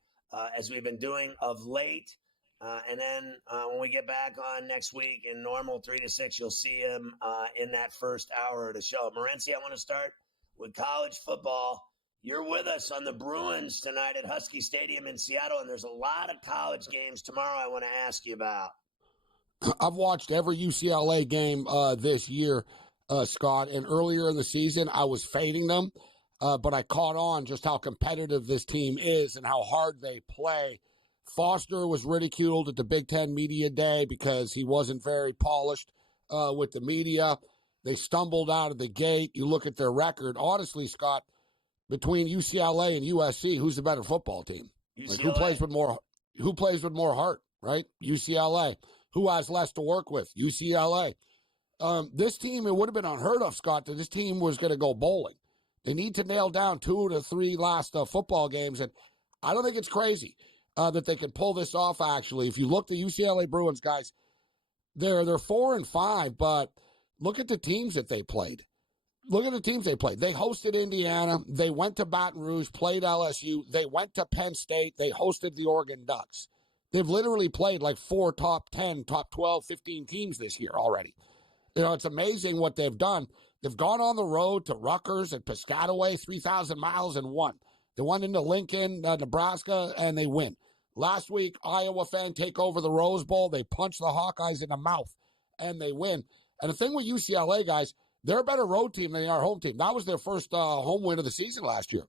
as we've been doing of late. And then when we get back on next week in normal 3 to 6, you'll see him in that first hour of the show. Morency, I want to start with college football. You're with us on the Bruins tonight at Husky Stadium in Seattle, and there's a lot of college games tomorrow I want to ask you about. I've watched every UCLA game this year, Scott, and earlier in the season I was fading them, but I caught on just how competitive this team is and how hard they play. Foster was ridiculed at the Big Ten Media Day because he wasn't very polished with the media. They stumbled out of the gate. You look at their record. Honestly, Scott, between UCLA and USC, who's the better football team? Like, who plays with more heart, right? UCLA. Who has less to work with? UCLA. This team, it would have been unheard of, Scott, that this team was going to go bowling. They need to nail down 2 to 3 last football games, and I don't think it's crazy that they can pull this off, actually. If you look at the UCLA Bruins, guys, they're 4-5, but look at the teams that they played. Look at the teams they played. They hosted Indiana. They went to Baton Rouge, played LSU. They went to Penn State. They hosted the Oregon Ducks. They've literally played like 4 top 10, top 12, 15 teams this year already. You know, it's amazing what they've done. They've gone on the road to Rutgers and Piscataway, 3,000 miles, and won. They went into Lincoln, Nebraska, and they win. Last week, Iowa fan take over the Rose Bowl. They punch the Hawkeyes in the mouth, and they win. And the thing with UCLA, guys, they're a better road team than they are home team. That was their first home win of the season last year.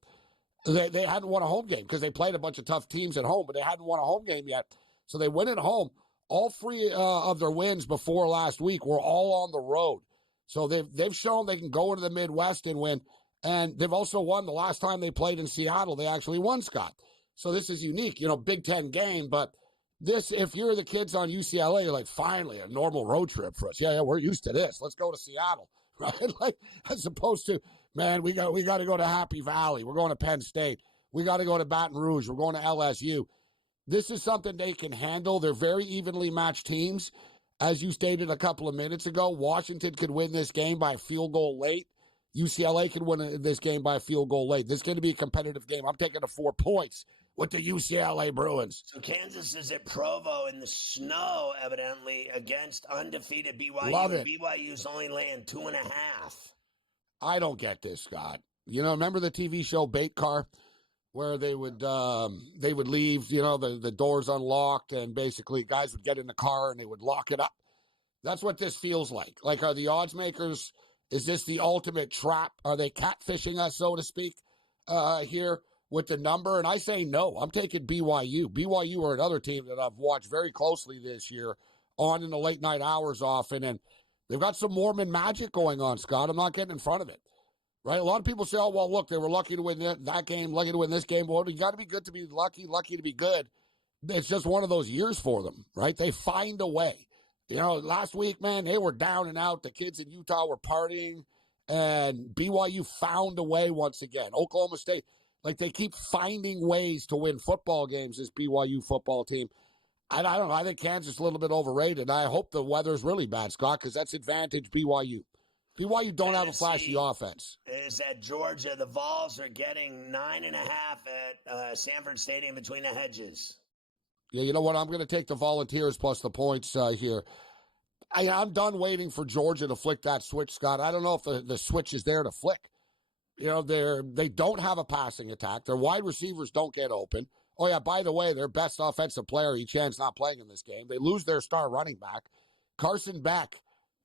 They hadn't won a home game because they played a bunch of tough teams at home, but they hadn't won a home game yet. So they win at home. All 3 of their wins before last week were all on the road. So they've shown they can go into the Midwest and win. And they've also won the last time they played in Seattle. They actually won, Scott. So this is unique, Big Ten game. But this, if you're the kids on UCLA, you're like, finally, a normal road trip for us. Yeah, we're used to this. Let's go to Seattle. Right? Like, as opposed to, man, we got to go to Happy Valley. We're going to Penn State. We got to go to Baton Rouge. We're going to LSU. This is something they can handle. They're very evenly matched teams. As you stated a couple of minutes ago, Washington could win this game by a field goal late. UCLA could win this game by a field goal late. This is going to be a competitive game. I'm taking the 4 points with the UCLA Bruins. So Kansas is at Provo in the snow, evidently, against undefeated BYU. Love it. BYU's only laying 2.5. I don't get this, Scott. You know, remember the TV show Bait Car, where they would leave, you know, the doors unlocked, and basically guys would get in the car and they would lock it up. That's what this feels like. Like, are the odds makers, is this the ultimate trap? Are they catfishing us, so to speak, here with the number? And I say no. I'm taking BYU. BYU are another team that I've watched very closely this year on in the late night hours often, and they've got some Mormon magic going on, Scott. I'm not getting in front of it. Right? A lot of people say, oh, well, look, they were lucky to win that game, lucky to win this game. Well, you got to be good to be lucky, lucky to be good. It's just one of those years for them, right? They find a way. You know, last week, man, they were down and out. The kids in Utah were partying, and BYU found a way once again. Oklahoma State, like, they keep finding ways to win football games, this BYU football team. I don't know. I think Kansas is a little bit overrated. I hope the weather's really bad, Scott, because that's advantage BYU. BYU don't have a flashy offense. Is at Georgia. The Vols are getting 9.5 at Sanford Stadium between the hedges. Yeah, you know what? I'm going to take the Volunteers plus the points here. I'm done waiting for Georgia to flick that switch, Scott. I don't know if the switch is there to flick. You know, they don't have a passing attack. Their wide receivers don't get open. Oh, yeah, by the way, their best offensive player, Echan's not playing in this game. They lose their star running back. Carson Beck,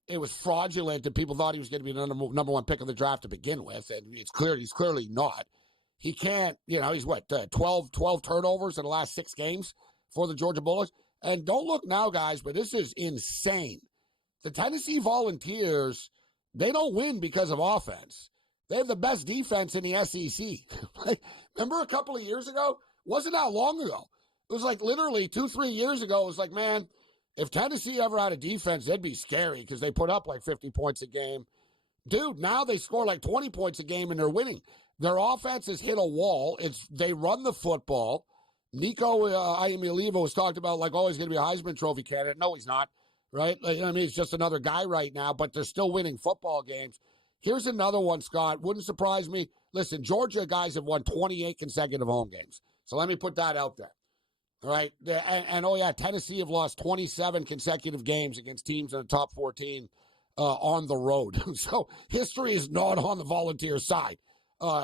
it was fraudulent, and people thought he was going to be the number one pick of the draft to begin with, and he's clearly not. He can't, you know, he's 12 turnovers in the last 6 games for the Georgia Bullets. And don't look now, guys, but this is insane. The Tennessee Volunteers, they don't win because of offense. They have the best defense in the SEC. Remember a couple of years ago? Wasn't that long ago. It was like literally 2-3 years ago. It was like, man, if Tennessee ever had a defense, they'd be scary because they put up like 50 points a game. Dude, now they score like 20 points a game and they're winning. Their offense has hit a wall. They run the football. Nico Iamaleava was talked about like, oh, he's going to be a Heisman Trophy candidate. No, he's not, right? I mean, he's just another guy right now, but they're still winning football games. Here's another one, Scott. Wouldn't surprise me. Listen, Georgia guys have won 28 consecutive home games. So let me put that out there. All right. And oh, yeah, Tennessee have lost 27 consecutive games against teams in the top 14 on the road. So history is not on the Volunteer side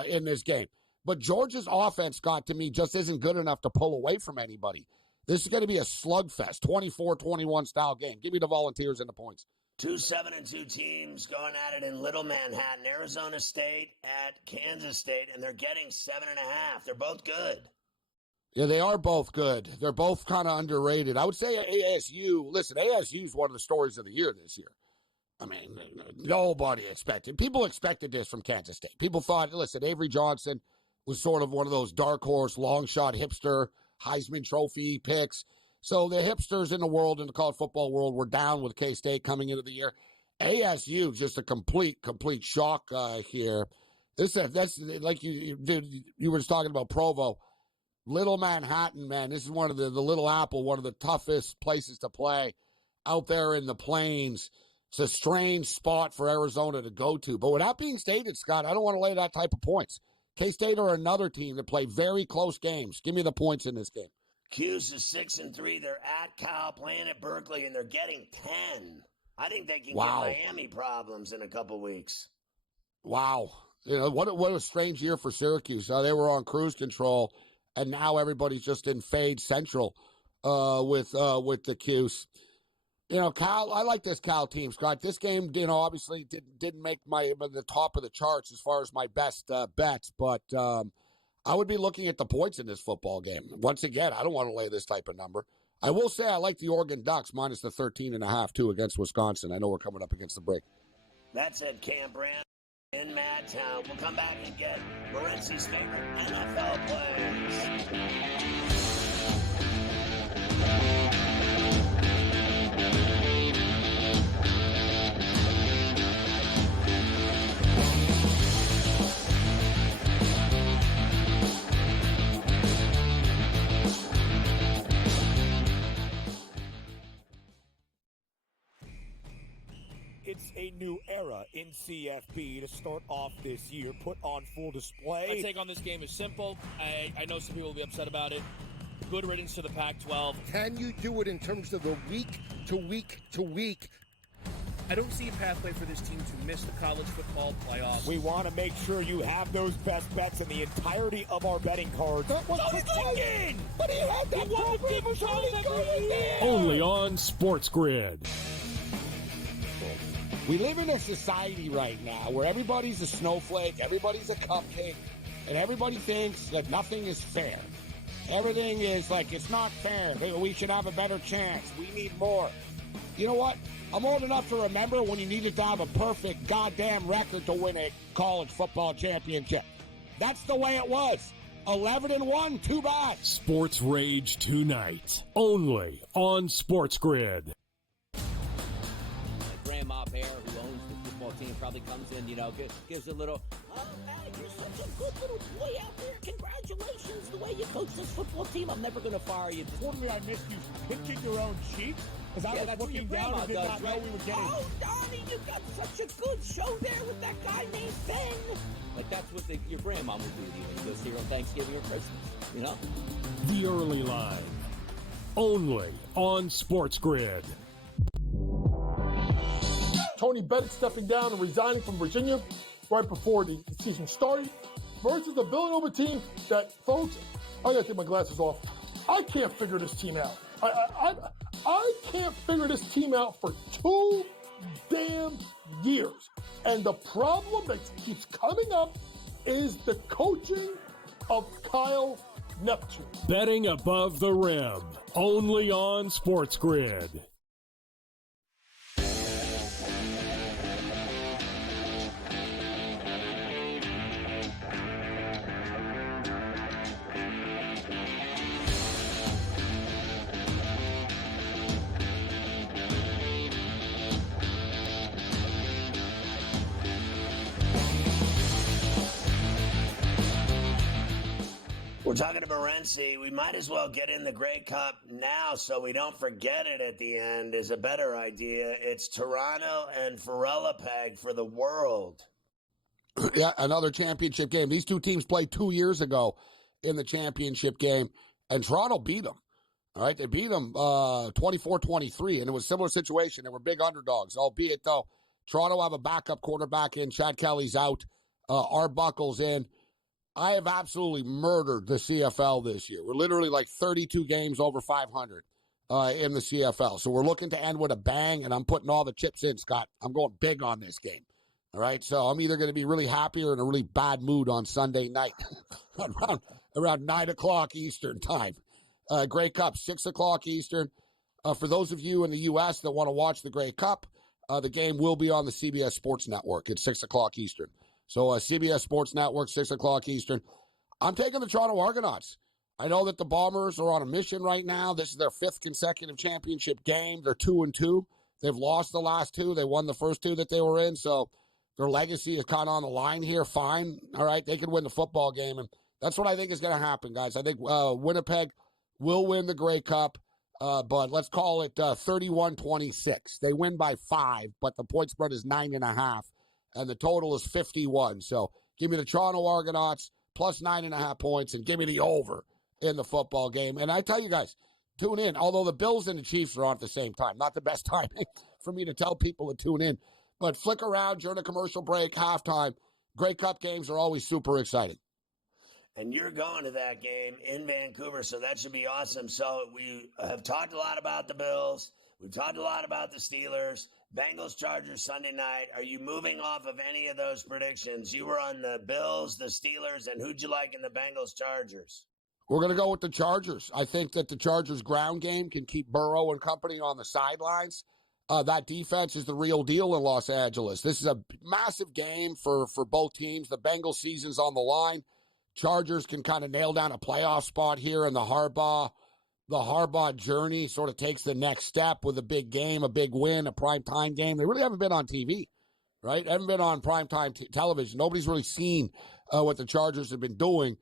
in this game. But Georgia's offense, Scott, to me, just isn't good enough to pull away from anybody. This is going to be a slugfest, 24-21 style game. Give me the Volunteers and the points. 2 7-2 teams going at it in Little Manhattan, Arizona State at Kansas State, and they're getting 7.5. They're both good. Yeah, they are both good. They're both kind of underrated. I would say ASU, listen, ASU is one of the stories of the year this year. I mean, nobody expected. People expected this from Kansas State. People thought, listen, Avery Johnson was sort of one of those dark horse, long shot hipster, Heisman Trophy picks. So the hipsters in the world, in the college football world, were down with K-State coming into the year. ASU, just a complete shock here. That's like you were just talking about Provo. Little Manhattan, man, this is one of the Little Apple, one of the toughest places to play out there in the plains. It's a strange spot for Arizona to go to. But with that being stated, Scott, I don't want to lay that type of points. K-State are another team that play very close games. Give me the points in this game. Cuse is 6-3. They're at Cal, playing at Berkeley, and they're getting 10. I think they can get Miami problems in a couple weeks. Wow. You know, what a strange year for Syracuse. They were on cruise control, and now everybody's just in fade central with the Cuse. You know, Cal, I like this Cal team, Scott. This game, you know, obviously didn't make the top of the charts as far as my best bets, but I would be looking at the points in this football game. Once again, I don't want to lay this type of number. I will say I like the Oregon Ducks minus the 13.5 too against Wisconsin. I know we're coming up against the break. That's at Camp Rand in Madtown. We'll come back and get Morency's favorite NFL plays. it's a new era in CFB to start off this year, put on full display. My take on this game is simple. I know some people will be upset about it. Good riddance to the Pac-12. Can you do it in terms of the week to week to week? I don't see a pathway for this team to miss the college football playoffs. We want to make sure you have those best bets in the entirety of our betting cards. That was thinking! But he had that program was only going there. Only on SportsGrid. We live in a society right now where everybody's a snowflake, everybody's a cupcake, and everybody thinks that nothing is fair. Everything is like, it's not fair. We should have a better chance. We need more. You know what? I'm old enough to remember when you needed to have a perfect goddamn record to win a college football championship. That's the way it was. 11-1, too bad. Sports Rage tonight, only on SportsGrid. Grandma Bear, who owns the football team, probably comes in, gives a little, oh, man, you're such a good little boy out there. Congratulations, the way you coach this football team. I'm never going to fire you. Totally, I missed you pinching your own cheek. Because I was looking down and did not know we were getting... Oh, Donnie, you got such a good show there with that guy named Ben. Like, that's what your grandma would do to you when you go see her on Thanksgiving or Christmas, The Early Line, only on SportsGrid. Tony Bennett stepping down and resigning from Virginia right before the season started versus the Villanova team that, folks, I gotta take my glasses off. I can't figure this team out. I can't figure this team out for 2 damn years. And the problem that keeps coming up is the coaching of Kyle Neptune. Betting above the rim, only on SportsGrid. We're talking to Morency. We might as well get in the Grey Cup now so we don't forget it at the end is a better idea. It's Toronto and Ferrall for the world. Yeah, another championship game. These two teams played 2 years ago in the championship game, and Toronto beat them. All right, they beat them 24-23, and it was a similar situation. They were big underdogs, albeit, though, Toronto have a backup quarterback in. Chad Kelly's out. Arbuckle's in. I have absolutely murdered the CFL this year. We're literally like 32 games over 500 in the CFL. So we're looking to end with a bang, and I'm putting all the chips in, Scott. I'm going big on this game. All right, so I'm either going to be really happy or in a really bad mood on Sunday night around 9 o'clock Eastern time. Grey Cup, 6 o'clock Eastern. For those of you in the U.S. that want to watch the Grey Cup, the game will be on the CBS Sports Network at 6 o'clock Eastern. So CBS Sports Network, 6 o'clock Eastern. I'm taking the Toronto Argonauts. I know that the Bombers are on a mission right now. This is their 5th consecutive championship game. They're 2-2. They've lost the last 2. They won the first 2 that they were in. So their legacy is kind of on the line here. Fine. All right. They can win the football game. And that's what I think is going to happen, guys. I think Winnipeg will win the Grey Cup. But let's call it 31-26. They win by 5, but the point spread is 9.5. And the total is 51. So give me the Toronto Argonauts plus 9.5 points and give me the over in the football game. And I tell you guys, tune in. Although the Bills and the Chiefs are on at the same time. Not the best timing for me to tell people to tune in. But flick around during a commercial break, halftime. Grey Cup games are always super exciting. And you're going to that game in Vancouver, so that should be awesome. So we have talked a lot about the Bills. We've talked a lot about the Steelers. Bengals, Chargers, Sunday night. Are you moving off of any of those predictions? You were on the Bills, the Steelers, and who'd you like in the Bengals, Chargers? We're going to go with the Chargers. I think that the Chargers' ground game can keep Burrow and company on the sidelines. That defense is the real deal in Los Angeles. This is a massive game for both teams. The Bengals season's on the line. Chargers can kind of nail down a playoff spot here, and the Harbaugh journey sort of takes the next step with a big game, a big win, a primetime game. They really haven't been on TV, right? Haven't been on primetime television. Nobody's really seen what the Chargers have been doing.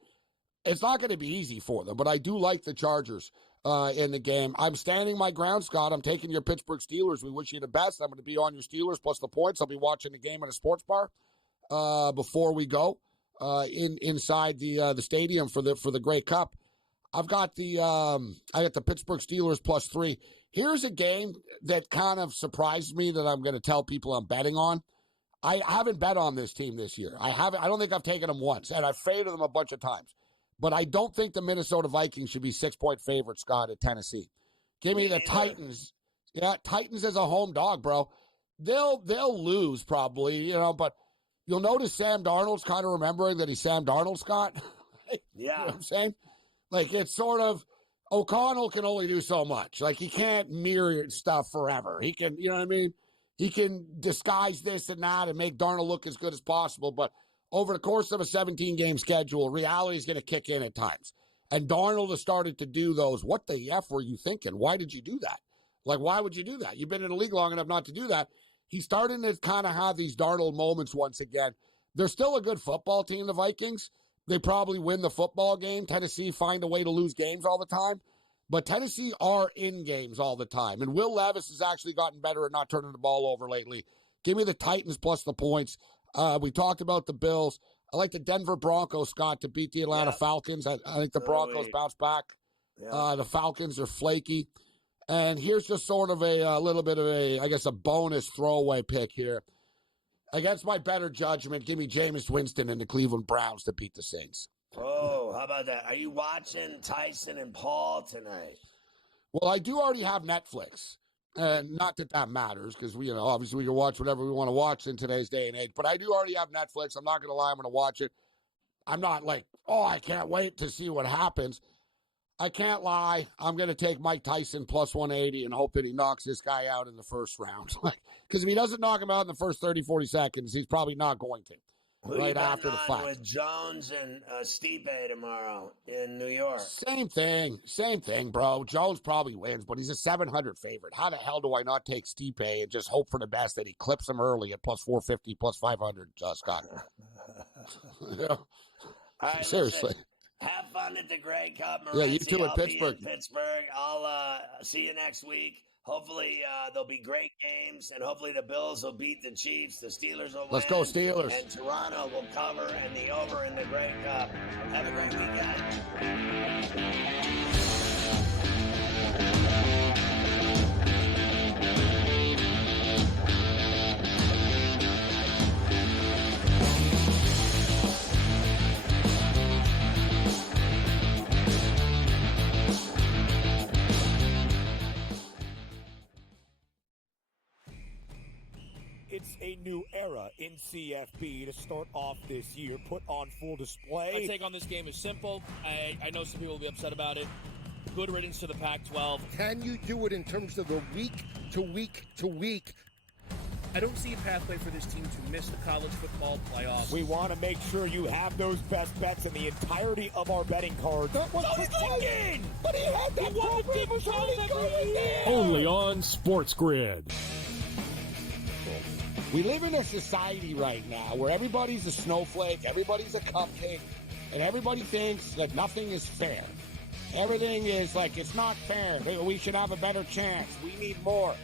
It's not going to be easy for them, but I do like the Chargers in the game. I'm standing my ground, Scott. I'm taking your Pittsburgh Steelers. We wish you the best. I'm going to be on your Steelers plus the points. I'll be watching the game in a sports bar before we go inside the stadium for the Grey Cup. I've got the Pittsburgh Steelers plus 3. Here's a game that kind of surprised me that I'm going to tell people I'm betting on. I haven't bet on this team this year. I don't think I've taken them once, and I've faded them a bunch of times. But I don't think the Minnesota Vikings should be 6-point favorites, Scott, at Tennessee. Give me the Titans. Yeah, Titans as a home dog, bro. They'll lose probably, but you'll notice Sam Darnold's kind of remembering that he's Sam Darnold, Scott. Yeah. You know what I'm saying? Like, it's sort of, O'Connell can only do so much. Like, he can't mirror stuff forever. He can, you know what I mean? He can disguise this and that and make Darnold look as good as possible, but over the course of a 17-game schedule, reality is going to kick in at times. And Darnold has started to do those. What the F were you thinking? Why did you do that? Like, why would you do that? You've been in the league long enough not to do that. He's starting to kind of have these Darnold moments once again. They're still a good football team, the Vikings. They probably win the football game. Tennessee find a way to lose games all the time. But Tennessee are in games all the time. And Will Levis has actually gotten better at not turning the ball over lately. Give me the Titans plus the points. We talked about the Bills. I like the Denver Broncos, Scott, to beat the Atlanta Falcons. I think the Broncos bounce back. Yeah. The Falcons are flaky. And here's just sort of a little bit of a bonus throwaway pick here. Against my better judgment, give me Jameis Winston and the Cleveland Browns to beat the Saints. Oh, how about that? Are you watching Tyson and Paul tonight? Well, I do already have Netflix. And not that matters because, obviously we can watch whatever we want to watch in today's day and age. But I do already have Netflix. I'm not going to lie. I'm going to watch it. I'm not like, I can't wait to see what happens. I can't lie. I'm going to take Mike Tyson plus 180 and hope that he knocks this guy out in the first round. Because if he doesn't knock him out in the first 30, 40 seconds, he's probably not going to. Who right after the fight. With Jones and Stipe tomorrow in New York. Same thing, bro. Jones probably wins, but he's a 700 favorite. How the hell do I not take Stipe and just hope for the best that he clips him early at plus 450, plus 500, Scott? All right, seriously. Listen, have fun at the Grey Cup, Morency. Yeah, you too in Pittsburgh. I'll see you next week. Hopefully, there'll be great games, and hopefully the Bills will beat the Chiefs. The Steelers will win. Let's go, Steelers. And Toronto will cover, and the over in the Grey Cup. Have a great weekend. It's a new era in CFB to start off this year. Put on full display. My take on this game is simple. I know some people will be upset about it. Good riddance to the Pac-12. Can you do it in terms of the week to week to week? I don't see a pathway for this team to miss the college football playoffs. We want to make sure you have those best bets in the entirety of our betting cards. That was thinking! But he had that program was really going there! Only on SportsGrid. We live in a society right now where everybody's a snowflake, everybody's a cupcake, and everybody thinks that nothing is fair. Everything is like, it's not fair. We should have a better chance. We need more.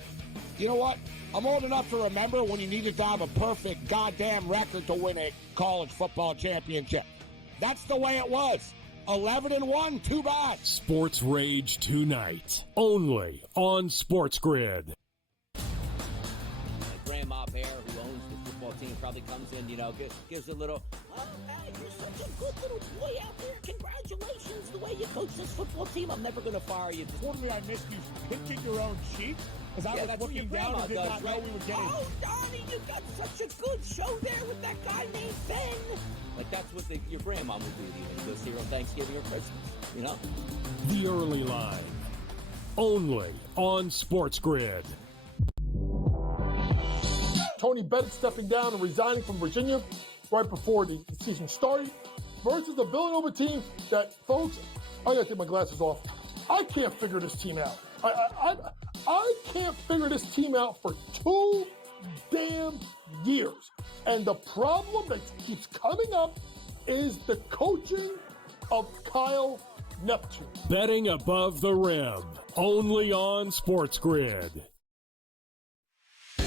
You know what? I'm old enough to remember when you needed to have a perfect goddamn record to win a college football championship. That's the way it was. 11-1, too bad. Sports Rage tonight, only on SportsGrid. Grandma Bear, who owns the football team, probably comes in, gives a little, man, you're such a good little boy out there. Congratulations, the way you coach this football team. I'm never going to fire you. Totally, I missed you pinching your own cheek as I was looking down and did not know we were getting. Oh, Donnie, you got such a good show there with that guy named Ben. Like, that's what your grandma would do to you when you go see her on Thanksgiving or Christmas, The Early Line, only on SportsGrid. Tony Bennett stepping down and resigning from Virginia right before the season started versus the Villanova team that, folks, I gotta take my glasses off. I can't figure this team out. I can't figure this team out for 2 damn years. And the problem that keeps coming up is the coaching of Kyle Neptune. Betting above the rim, only on SportsGrid.